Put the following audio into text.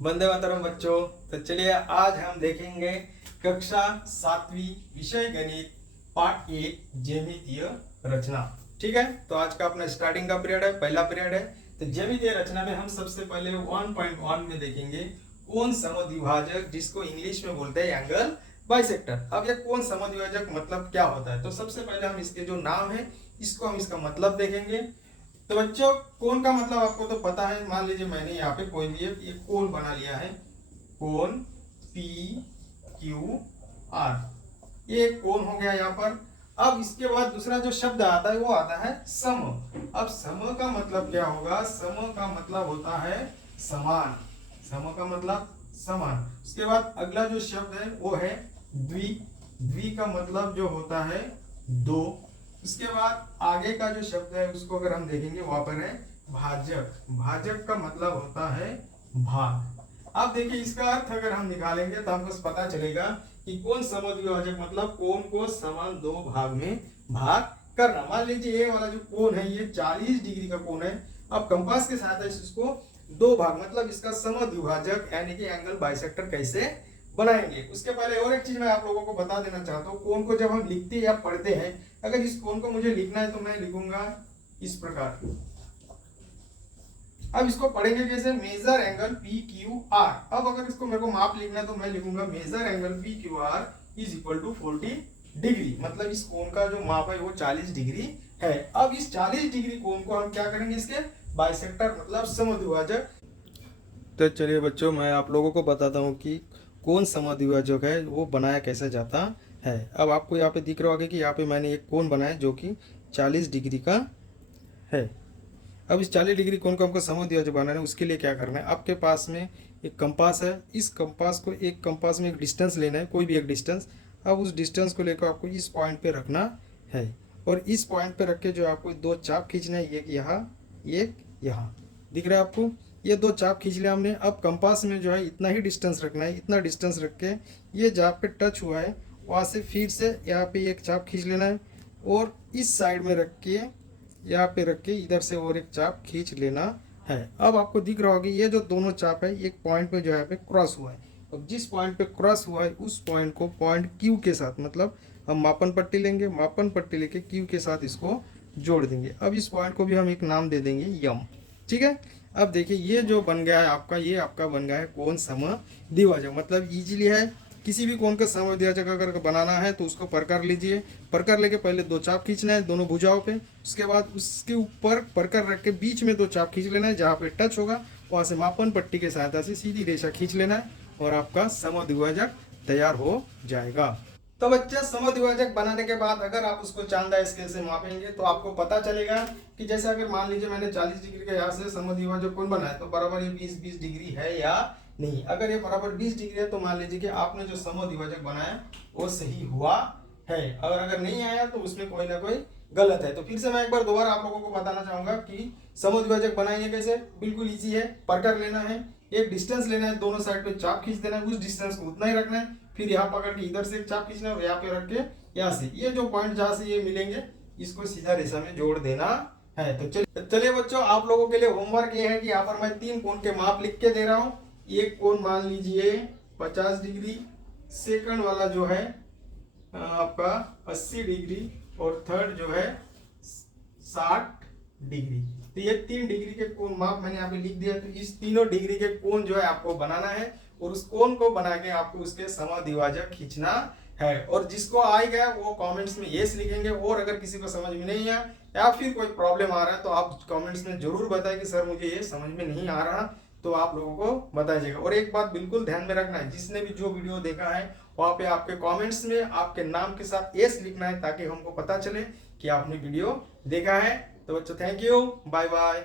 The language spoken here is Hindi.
वंदे मातरम बच्चों। तो चलिए आज हम देखेंगे कक्षा 7वीं विषय गणित पार्ट 1 ज्यामितीय रचना। ठीक है, तो आज का अपना स्टार्टिंग का पीरियड है, पहला पीरियड है। तो ज्यामितीय रचना में हम सबसे पहले 1.1 में देखेंगे कोण समद्विभाजक, जिसको इंग्लिश में बोलते हैं एंगल बाइसेक्टर। अब ये कोण समद्विभाजक मतलब क्या होता है, तो सबसे पहले हम इसके जो नाम है इसको हम इसका मतलब देखेंगे। तो बच्चों कोण का मतलब आपको तो पता है। मान लीजिए मैंने यहाँ पे कोई भी ये कोण बना लिया है, कोण पी क्यू आर, ये कोण हो गया यहाँ पर। अब इसके बाद दूसरा जो शब्द आता है वो आता है सम। अब सम का मतलब क्या होगा, सम का मतलब होता है समान, सम का मतलब समान। उसके बाद अगला जो शब्द है वो है द्वि, द्वि का मतलब जो होता है दो। उसके बाद आगे का जो शब्द है उसको अगर हम देखेंगे वहां पर है भाजक, भाजक का मतलब होता है भाग। अब देखिए इसका अर्थ अगर हम निकालेंगे तो हमको पता चलेगा कि कोण समद्विभाजक मतलब कोण को समान दो भाग में भाग करना। मान लीजिए ये वाला जो कोण है ये 40 डिग्री का कोण है। अब कंपास के साथ इसको दो भाग मतलब इसका समद्विभाजक यानी कि एंगल बाइसेक्टर कैसे बनाएंगे। उसके पहले और एक चीज मैं आप लोगों को बता देना चाहता हूँ, कोण को जब हम लिखते या पढ़ते हैं, अगर इस कोण को मुझे लिखना है तो मैं लिखूंगा इस प्रकार। अब इसको पढ़ेंगे कैसे, major angle P Q R. अब अगर इसको मेरे को माप लिखना है तो मैं लिखूंगा major angle P Q R is equal to 40 degree. मतलब इस कोण का जो माप है वो 40 डिग्री है। अब इस 40 डिग्री कोण को हम क्या करेंगे, इसके बाइसेक्टर मतलब समद्विभाजक। तो चलिए बच्चों मैं आप लोगों को बताता हूँ कि कोण समद्विभाजक है वो बनाया कैसे जाता है। अब आपको यहाँ पे दिख रहा होगा कि यहाँ पे मैंने एक कोण बनाया जो कि 40 डिग्री का है। अब इस 40 डिग्री कोण को हमको समद्विभाजक बनाना है। उसके लिए क्या करना है, आपके पास में एक कंपास है, इस कंपास को एक कंपास में एक डिस्टेंस लेना है, कोई भी एक डिस्टेंस। अब उस डिस्टेंस को लेकर आपको इस पॉइंट पे रखना है और इस पॉइंट पे रख के जो आपको दो चाप खींचना है, एक यहाँ एक यहाँ, दिख रहा है आपको, ये दो चाप खींच लिया हमने। अब कंपास में जो है इतना ही डिस्टेंस रखना है, इतना डिस्टेंस रख के ये जहाँ पे टच हुआ है वहाँ से फिर से यहाँ पे एक चाप खींच लेना है और इस साइड में रख के यहाँ पे रख के इधर से और एक चाप खींच लेना है। अब आपको दिख रहा होगा ये जो दोनों चाप है एक पॉइंट पे जो है पे क्रॉस हुआ है। अब जिस पॉइंट पे क्रॉस हुआ है उस पॉइंट को पॉइंट क्यू के साथ, मतलब हम मापन पट्टी लेंगे, मापन पट्टी लेके क्यू के साथ इसको जोड़ देंगे। अब इस पॉइंट को भी हम एक नाम दे देंगे यम। ठीक है, अब देखिए ये जो बन गया है आपका, ये आपका बन गया है कोण समद्विभाजक। मतलब इजीली है, किसी भी कोण का समद्विभाजक अगर बनाना है तो उसको प्रकार लीजिए। प्रकार लेके पहले दो चाप खींचना है दोनों भुजाओं पे, उसके बाद उसके ऊपर प्रकार रख के बीच में दो चाप खींच लेना है, जहाँ पे टच होगा वहाँ से मापन पट्टी के सहायता से सीधी रेखा खींच लेना है और आपका समद्विभाजक तैयार हो जाएगा। तो बच्चे समद्विभाजक बनाने के बाद अगर आप उसको चांदा स्केल से मापेंगे तो आपको पता चलेगा कि जैसे अगर मान लीजिए मैंने 40 डिग्री का यहाँ से समद्विभाजक कोण बनाया तो बराबर ये 20 डिग्री है या नहीं। अगर ये बराबर 20 डिग्री है तो मान लीजिए कि आपने जो समद्विभाजक बनाया वो सही हुआ है, और अगर नहीं आया तो उसमें कोई ना कोई गलत है। तो फिर से मैं एक बार दोबारा आप लोगों को बताना चाहूंगा कि समद्विभाजक बनाएंगे कैसे। बिल्कुल इजी है, प्रकार लेना है, एक डिस्टेंस लेना है, दोनों साइड पे चाप खींच देना है, उस डिस्टेंस को उतना ही रखना है, फिर यहाँ पकड़ के इधर से एक चाप खींचना है और यहाँ पे रख के यहाँ से ये जो पॉइंट जहाँ से ये मिलेंगे इसको सीधा रेखा में जोड़ देना है। तो चलिए बच्चों आप लोगों के लिए होमवर्क ये है कि यहाँ पर मैं 3 कोण के माप लिख के दे रहा हूँ। एक कोण मान लीजिए 50 डिग्री, सेकंड वाला जो है आपका 80 डिग्री और थर्ड जो है 60 डिग्री। तो ये 3 डिग्री के कोण माप मैंने यहाँ पे लिख दिया। तो इस तीनों डिग्री के कोण जो है आपको बनाना है और उस कोण को बना के आपको उसके समद्विभाजक खींचना है। और जिसको आ गया वो कमेंट्स में यस लिखेंगे, और अगर किसी को समझ में नहीं आया या फिर कोई प्रॉब्लम आ रहा है तो आप कमेंट्स में जरूर बताएं कि सर मुझे ये समझ में नहीं आ रहा, तो आप लोगों को बताइएगा। और एक बात बिल्कुल ध्यान में रखना है, जिसने भी जो वीडियो देखा है वहाँ पे आपके कमेंट्स में आपके नाम के साथ यस लिखना है ताकि हमको पता चले कि आपने वीडियो देखा है। तो बच्चों थैंक यू, बाय बाय।